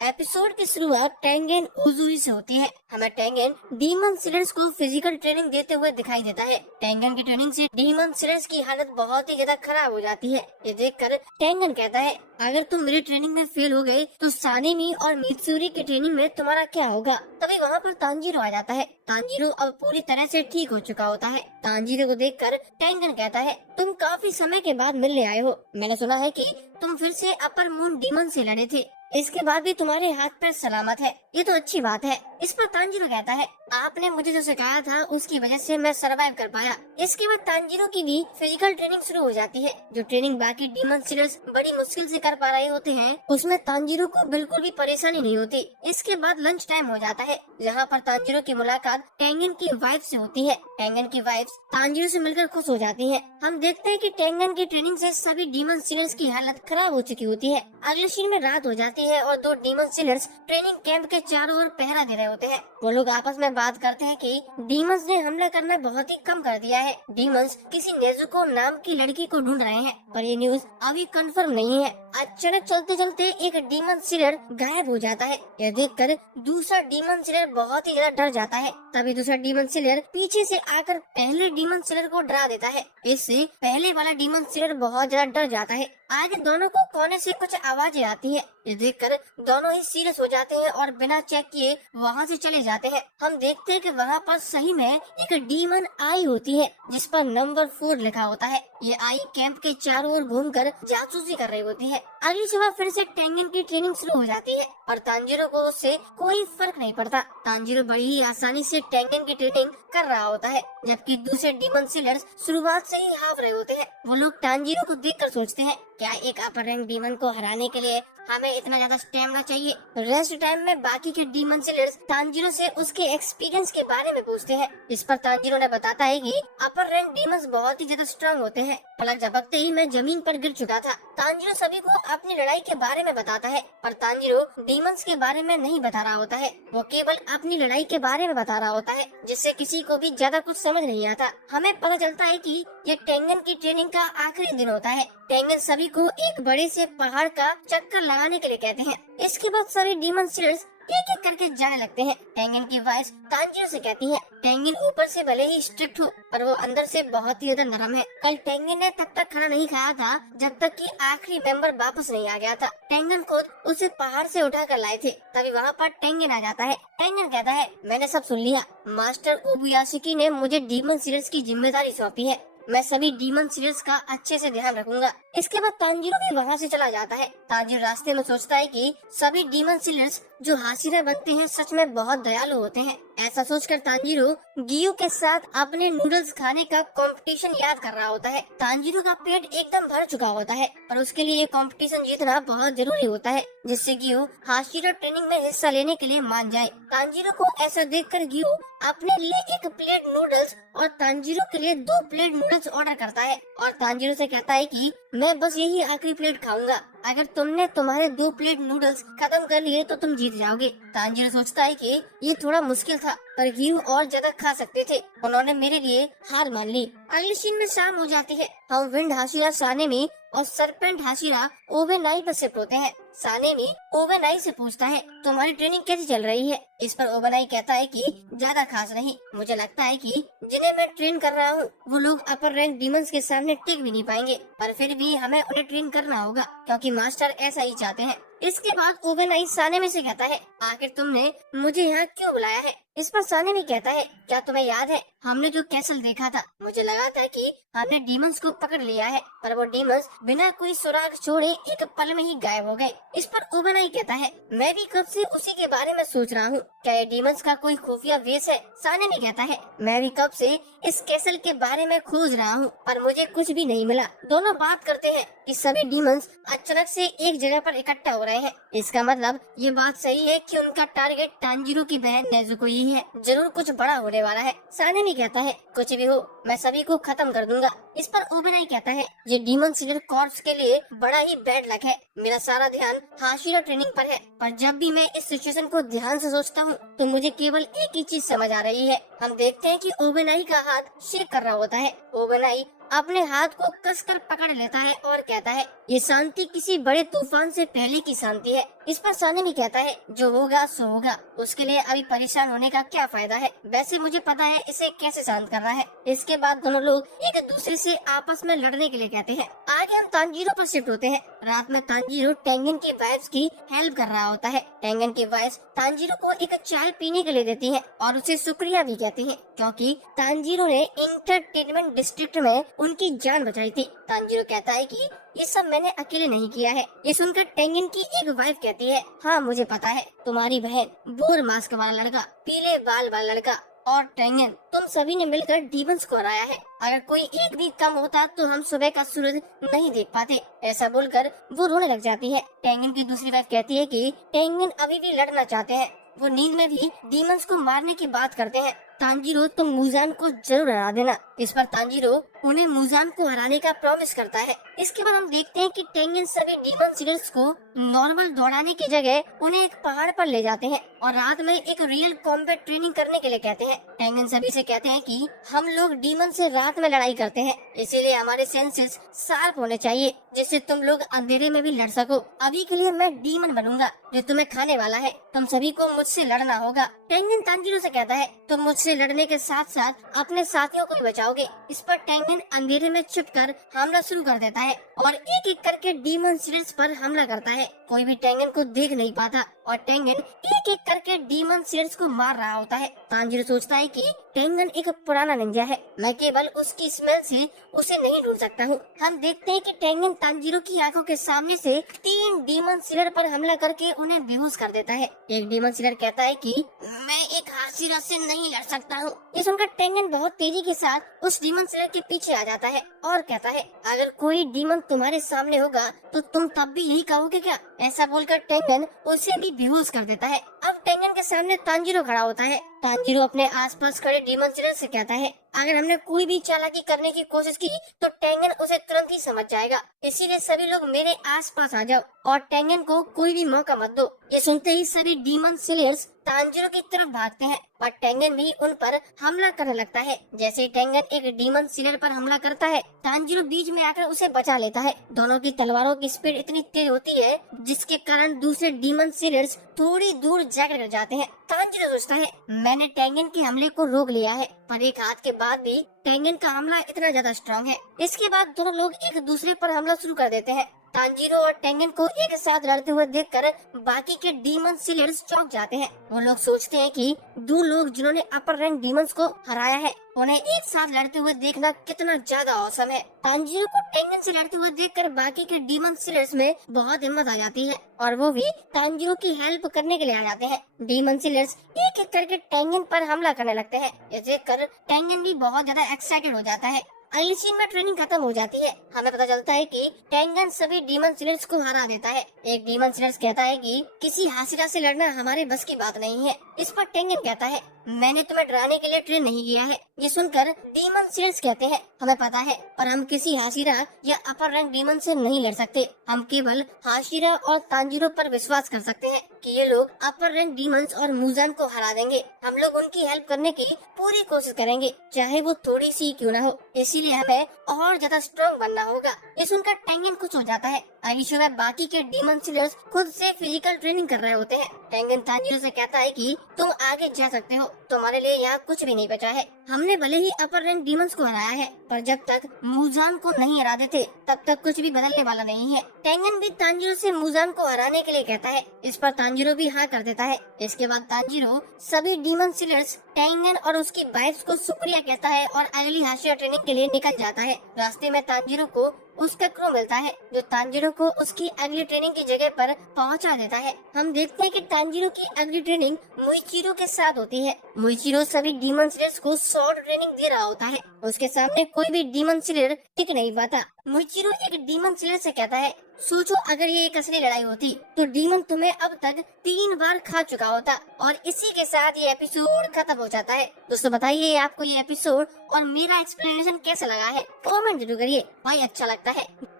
Episode की शुरुआत टेंगेन उजुई से होती है। हमें टेंगेन डीमन स्लेयर्स को फिजिकल ट्रेनिंग देते हुए दिखाई देता है। टेंगेन की ट्रेनिंग से डीमन स्लेयर्स की हालत बहुत ही ज्यादा खराब हो जाती है। ये देखकर टेंगेन कहता है, अगर तुम मेरी ट्रेनिंग में फेल हो गए तो सानेमी और मित्सुरी की ट्रेनिंग में तुम्हारा क्या होगा। तभी वहाँ पर तांजीरो आ जाता है। तांजीरो अब पूरी तरह से ठीक हो चुका होता है। तांजीरो को देखकर टेंगेन कहता है, तुम काफी समय के बाद मिलने आए हो। मैंने सुना है कि तुम फिर से अपर मून डीमन से लड़े थे, इसके बाद भी तुम्हारे हाथ पैर सलामत है, ये तो अच्छी बात है। इस पर तांजीरो कहता है, आपने मुझे जो सिखाया था उसकी वजह से मैं सरवाइव कर पाया। इसके बाद तांजीरो की भी फिजिकल ट्रेनिंग शुरू हो जाती है। जो ट्रेनिंग बाकी डीमन स्लेयर्स बड़ी मुश्किल से कर पा रहे होते हैं, उसमें तांजीरो को बिल्कुल भी परेशानी नहीं होती। इसके बाद लंच टाइम हो जाता है, जहाँ पर तांजीरो की मुलाकात टेंगेन की वाइफ से होती है। टेंगेन की वाइफ तांजीरो से मिलकर खुश हो जाती है। हम देखते हैं कि टेंगेन की ट्रेनिंग से सभी डीमन स्लेयर्स की हालत खराब हो चुकी होती है। अगले सीन में रात हो जाती है और दो डीमन स्लेयर्स ट्रेनिंग कैंप के चारों ओर पहरा दे रहे होते हैं। वो लोग आपस में बात करते हैं कि डीमंस ने हमला करना बहुत ही कम कर दिया है। डीमंस किसी नेजुको नाम की लड़की को ढूंढ रहे हैं, पर ये न्यूज अभी कंफर्म नहीं है। अचानक चलते चलते एक डीमन स्लेयर गायब हो जाता है। यह देखकर दूसरा डीमन स्लेयर बहुत ही ज्यादा डर जाता है। तभी दूसरा डीमन स्लेयर पीछे से आकर पहले डीमन स्लेयर को डरा देता है। इससे पहले वाला डीमन स्लेयर बहुत ज्यादा डर जाता है। आगे दोनों को कोने से कुछ आवाजें आती है। ये देखकर दोनों ही सीरियस हो जाते हैं और बिना चेक किए वहाँ से चले जाते हैं। हम देखते हैं कि वहाँ पर सही में एक डीमन आई होती है, जिस पर नंबर 4 लिखा होता है। ये आई कैंप के चारों ओर घूमकर जासूसी कर रही होती है। अगली सुबह फिर से टेंगेन की ट्रेनिंग शुरू हो जाती है और तांजीरो को उससे कोई फर्क नहीं पड़ता। तांजीरो बड़ी ही आसानी से टेंगेन की ट्रेनिंग कर रहा होता है, जबकि दूसरे डीमन स्लेयर्स शुरुआत से ही हाफ रहे होते हैं। वो लोग तांजीरो को देखकर सोचते हैं, क्या एक अपर रैंक डीमन को हराने के लिए हमें इतना ज्यादा स्टैमिना चाहिए। रेस्ट टाइम में बाकी के डीमन स्लेयर्स तांजीरो से उसके एक्सपीरियंस के बारे में पूछते हैं। इस पर तांजीरो ने बताता है कि अपर रैंक डीमंस बहुत ही ज्यादा स्ट्रांग होते हैं। पलक झपकते ही मैं जमीन पर गिर चुका था। तांजीरो सभी को अपनी लड़ाई के बारे में बताता है, पर तांजीरो डीमंस के बारे में नहीं बता रहा होता है। वो केवल अपनी लड़ाई के बारे में बता रहा होता है, जिससे किसी को भी ज्यादा कुछ समझ नहीं आता। हमें पता चलता है कि ये टेंगेन की ट्रेनिंग का आखिरी दिन होता है। टेंगेन सभी को एक बड़े से पहाड़ का चक्कर लगाने के लिए कहते हैं। इसके बाद सारे डीमन स्लेयर्स एक एक करके जाने लगते हैं। टेंगेन की वाइफ तांजीरो से कहती है, टेंगेन ऊपर से भले ही स्ट्रिक्ट हो, पर वो अंदर से बहुत ही ज्यादा नरम है। कल टेंगेन ने तब तक खाना नहीं खाया था जब तक कि आखिरी मेंबर वापस नहीं आ गया था। टेंगेन खुद उसे पहाड़ से उठा कर लाए थे। तभी वहाँ पर टेंगेन आ जाता है। टेंगेन कहता है, मैंने सब सुन लिया। मास्टर ओबुयासुकी ने मुझे डीमन स्लेयर्स की जिम्मेदारी सौंपी है। मैं सभी डीमन स्लेयर्स का अच्छे से ध्यान रखूंगा। इसके बाद तांजीरो भी वहाँ से चला जाता है। तांजीरो रास्ते में सोचता है कि सभी डीमन स्लेयर्स जो हाशिरा बनते हैं सच में बहुत दयालु होते हैं। ऐसा सोचकर तांजीरो गियो के साथ अपने नूडल्स खाने का कंपटीशन याद कर रहा होता है। तांजीरो का पेट एकदम भर चुका होता है, पर उसके लिए ये कंपटीशन जीतना बहुत जरूरी होता है, जिससे गियो हाशिरा ट्रेनिंग में हिस्सा लेने के लिए मान जाए। तांजीरो को ऐसा देखकर गियो अपने लिए एक प्लेट नूडल्स और तांजीरो के लिए 2 प्लेट नूडल्स ऑर्डर करता है और तांजीरो से कहता है कि मैं बस यही आखिरी प्लेट खाऊंगा। अगर तुमने तुम्हारे 2 प्लेट नूडल्स खत्म कर लिए तो तुम जीत जाओगे। तांजीरो सोचता है कि ये थोड़ा मुश्किल था, पर गियो और ज्यादा खा सकते थे। उन्होंने मेरे लिए हार मान ली। अगली सीन में शाम हो जाती है। हम विंड हाशिरा सानेमी और सरपेंट हाशिरा ओबेनाई पर शिफ्ट होते हैं। सानेमी ओबेनाई से पूछता है, तुम्हारी ट्रेनिंग कैसी चल रही है। इस पर ओबेनाई कहता है कि ज्यादा खास नहीं। मुझे लगता है कि जिन्हें मैं ट्रेन कर रहा हूँ वो लोग अपर रैंक डीमंस के सामने टिक भी नहीं पाएंगे, पर फिर भी हमें उन्हें ट्रेन करना होगा क्योंकि मास्टर ऐसा ही चाहते हैं। इसके बाद ओबेनाई सानेमी से कहता है, आखिर तुमने मुझे यहाँ क्यों बुलाया है। इस पर सानेमी कहता है, क्या तुम्हें याद है हमने जो कैसल देखा था। मुझे लगा था कि हमने डीमंस को पकड़ लिया है, पर वो डीमंस बिना कोई सुराग छोड़े एक पल में ही गायब हो गए। इस पर ओबेनाई कहता है, मैं भी कब से उसी के बारे में सोच रहा हूँ। क्या ये डीमंस का कोई खुफिया वेश है। सानेमी कहता है, मैं भी कब से इस कैसल के बारे में खोज रहा हूँ, पर मुझे कुछ भी नहीं मिला। दोनों बात करते हैं कि सभी डीमंस अचानक से एक जगह पर इकट्ठा हो रहे हैं। इसका मतलब ये बात सही है कि उनका टारगेट तांजीरो की बहन नेजुको ही है। जरूर कुछ बड़ा होने वाला है। सानेमी कहता है, कुछ भी हो मैं सभी को खत्म कर दूंगा। इस पर ओबेनाई कहता है, ये डीमन स्लेयर कॉर्प्स के लिए बड़ा ही बैड लक है। मेरा सारा ध्यान हाशिरा ट्रेनिंग पर है, पर जब भी मैं इस सिचुएशन को ध्यान से सोचता हूँ तो मुझे केवल एक ही चीज समझ आ रही है। हम देखते हैं कि ओबेनाई का हाथ शेक कर रहा होता है। ओबेनाई अपने हाथ को कसकर पकड़ लेता है और कहता है, ये शांति किसी बड़े तूफान से पहले की शांति है। इस पर सानी भी कहता है, जो होगा सो होगा, उसके लिए अभी परेशान होने का क्या फायदा है, वैसे मुझे पता है इसे कैसे शांत करना है। इसके बाद दोनों लोग एक दूसरे से आपस में लड़ने के लिए कहते हैं। आगे हम तांजीरो पर शिफ्ट होते हैं। रात में तांजीरो टेंगन की वाइफ की हेल्प कर रहा होता है। टेंगन की वाइफ तांजीरो को एक चाय पीने के लिए देती है और उसे शुक्रिया भी कहती है, क्योंकि तांजीरो ने इंटरटेनमेंट डिस्ट्रिक्ट में उनकी जान बचाई थी। तांजीरो कहता है कि ये सब मैंने अकेले नहीं किया है। ये सुनकर टेंगन की एक वाइफ कहती है, हाँ मुझे पता है, तुम्हारी बहन, बोर मास्क वाला लड़का, पीले बाल वाला लड़का और टेंगन, तुम सभी ने मिलकर डीमंस को हराया है। अगर कोई एक भी कम होता तो हम सुबह का सूरज नहीं देख पाते। ऐसा बोलकर वो रोने लग जाती है। टेंगन की दूसरी वाइफ कहती है कि टेंगन अभी भी लड़ना चाहते हैं। वो नींद में भी डीमंस को मारने की बात करते हैं। तांजीरो, तुम मुजान को जरूर हरा देना। इस पर तांजीरो उन्हें मुजान को हराने का प्रॉमिस करता है। इसके बाद हम देखते हैं कि टेंगन सभी डीमन सीडर्स को नॉर्मल दौड़ाने की जगह उन्हें एक पहाड़ पर ले जाते हैं और रात में एक रियल कॉम्बैट ट्रेनिंग करने के लिए कहते हैं। टेंगन सभी से कहते हैं कि हम लोग डीमन से रात में लड़ाई करते हैं, इसीलिए हमारे सेंसेस शार्प होने चाहिए, जिससे तुम लोग अंधेरे में भी लड़ सको। अभी के लिए मैं डीमन बनूंगा जो तुम्हें खाने वाला है। तुम सभी को मुझसे लड़ना होगा। टेंगन तांजीरो से कहता है, तुम मुझसे लड़ने के साथ साथ अपने साथियों को भी बचाओगे। इस पर टेंगन अंधेरे में छिपकर हमला शुरू कर देता है और एक एक करके डीमन सीडर्स पर हमला करता है। कोई भी टेंगन को देख नहीं पाता और टेंगन एक एक करके डीमन सीडर्स को मार रहा होता है। तांजीरो सोचता है कि टेंगन एक पुराना निंजा है, मैं केवल उसकी स्मेल से उसे नहीं ढूंढ सकता हूँ। हम देखते हैं कि टेंगन तांजीरो की आंखों के सामने से 3 डीमन सीडर पर हमला करके उन्हें बेहोश कर देता है। एक डीमन सीडर कहता है कि मैं एक हाशिरा से नहीं लड़ सकता हूँ। ये सुनकर टेंगन बहुत तेजी के साथ उस डीमन सीडर के पीछे आ जाता है और कहता है, अगर कोई डीमन तुम्हारे सामने होगा तो तुम तब भी यही कहोगे क्या? ऐसा बोलकर टेंगन उसे भी बेहोश कर देता है। अब टेंगन के सामने तांजीरो खड़ा होता है। तांजीरो अपने आसपास खड़े डीमन सीडर से कहता है, अगर हमने कोई भी चालाकी करने की कोशिश की तो टेंगन उसे तुरंत ही समझ जाएगा, इसीलिए सभी लोग मेरे आसपास आ जाओ और टेंगन को कोई भी मौका मत दो। ये सुनते ही सभी डीमन सीडर्स तांजीरो की तरफ भागते हैं और टेंगन भी उन पर हमला करने लगता है। जैसे ही टेंगन एक डीमन सीडर पर हमला करता है, तांजीरो बीच में आकर उसे बचा लेता है। दोनों की तलवारों की स्पीड इतनी तेज होती है जिसके कारण दूसरे डीमन सीडर्स थोड़ी दूर जाकर गिर जाते हैं। तांजीरो सोचता है, मैंने टेंगन के हमले को रोक लिया है, पर एक हाथ के बाद भी टेंगन का हमला इतना ज्यादा स्ट्रांग है। इसके बाद दोनों लोग एक दूसरे पर हमला शुरू कर देते हैं। तांजीरो और टेंगन को एक साथ लड़ते हुए देखकर बाकी के डीमन सीडर्स चौंक जाते हैं। वो लोग सोचते हैं कि 2 लोग जिन्होंने अपर रैंक डीमंस को हराया है, उन्हें एक साथ लड़ते हुए देखना कितना ज्यादा औसम है। तांजीरो को टेंगन से लड़ते हुए देखकर बाकी के डीमन सीडर्स में बहुत हिम्मत आ जाती है और वो भी तांजीरो की हेल्प करने के लिए आ जाते हैं। डीमन सीडर्स एक एक करके टेंगन पर हमला करने लगते हैं। ये देखकर टेंगन भी बहुत ज्यादा एक्साइटेड हो जाता है। अगली सीन में ट्रेनिंग खत्म हो जाती है। हमें पता चलता है कि टेंगन सभी डीमन सीडर्स को हरा देता है। एक डीमन सीडर्स कहता है कि किसी हाशिरा से लड़ना हमारे बस की बात नहीं है। इस पर टेंगन कहता है, मैंने तुम्हें डराने के लिए ट्रेन नहीं किया है। ये सुनकर डीमन सीडर्स कहते हैं, हमें पता है, पर हम किसी हाशिरा या अपर रैंक डीमन से नहीं लड़ सकते। हम केवल हाशिरा और तांजीरो पर विश्वास कर सकते हैं कि ये लोग अपर रैंक डीमंस और मुजान को हरा देंगे। हम लोग उनकी हेल्प करने की पूरी कोशिश करेंगे, चाहे वो थोड़ी सी क्यों ना हो। इसीलिए हमें और ज्यादा स्ट्रॉन्ग बनना होगा। ये सुनकर टेंगन कुछ हो जाता है। अगली शो में बाकी के डीमन सीडर्स खुद से फिजिकल ट्रेनिंग कर रहे होते हैं। टेंगन तांजीरो से कहता है कि तुम आगे जा सकते हो, तुम्हारे लिए यहाँ कुछ भी नहीं बचा है। हमने भले ही अपर रैंक डीमंस को हराया है, पर जब तक मुजान को नहीं हरा देते तब तक कुछ भी बदलने वाला नहीं है। टेंगन भी तांजीरो से मुजान को हराने के लिए कहता है। इस पर तांजीरो भी हाँ कर देता है। इसके बाद तांजीरो सभी डीमन सीडर्स, टेंगन और उसकी वाइफ को शुक्रिया कहता है और अगली हाशिया ट्रेनिंग के लिए निकल जाता है। रास्ते में तांजीरो को उसका क्रू मिलता है जो तांजीरो को उसकी अगली ट्रेनिंग की जगह पर पहुंचा देता है। हम देखते हैं कि तांजीरो की अगली ट्रेनिंग मुइचिरो के साथ होती है। मुइचिरो सभी डीमन सीडर्स को शॉर्ट ट्रेनिंग दे रहा होता है। उसके सामने कोई भी डीमन सीडर टिक नहीं पाता। मुइचिरो एक डीमन सीडर से कहता है, सोचो अगर ये एक असली लड़ाई होती तो डीमन तुम्हें अब तक 3 बार खा चुका होता। और इसी के साथ ये एपिसोड खत्म हो जाता है। दोस्तों बताइए आपको ये एपिसोड और मेरा एक्सप्लेनेशन कैसा लगा है, कमेंट जरूर करिए भाई, अच्छा लगता है।